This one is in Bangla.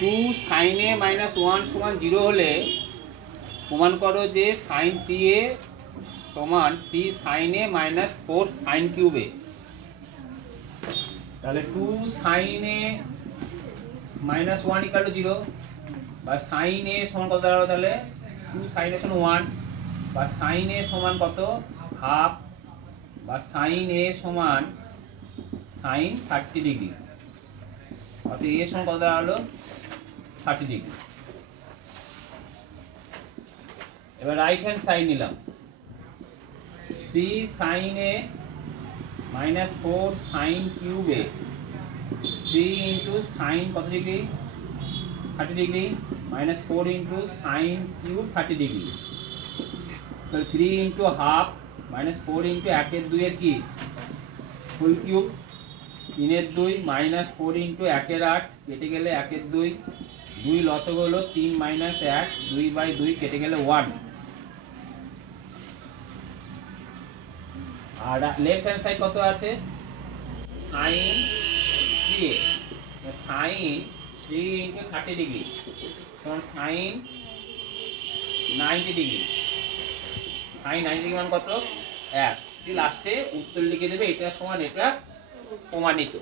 Two sine A minus one সমান জিরো হলে প্রমাণ করো যে সাইন থ্রি এ সমান three sine A minus four sine কিউবে। তাহলে two sine A minus one equal to zero, বা সাইন এ সমান কত দাঁড়ালো তাহলে টু সাইন এ সমান ওয়ান, বা সাইন এ সমান কত হাফ, বা সাইন এ সমান সাইন 30 ডিগ্রি, অর্থাৎ এ সমান কত দাঁড়ালো 30 ডিগ্রি। এবার রাইট হ্যান্ড সাইড নিলাম, three sine A minus four sine কিউবে থ্রি ইন্টু সাইন কত degree 30 degree minus four into sine cube 30 degree, তাহলে three into half minus four into একের দুইয়ের কি ফুল কিউব, তিনের দুই মাইনাস ফোর ইন্টু একের আট, কেটে গেলে একের দুই, দুই লসক হলো তিন মাইনাস এক, দুই বাই দুই কেটে গেলে ওয়ান। আর লেফট হ্যান্ড সাইড কত আছে sign three, sign three into 30 degree সমান সাইন 90 ডিগ্রি, সাইন 90 ডিগ্রি মান কত এক, লাস্টে উত্তর লিখে দেবে এটা সমান এটা প্রমাণিত।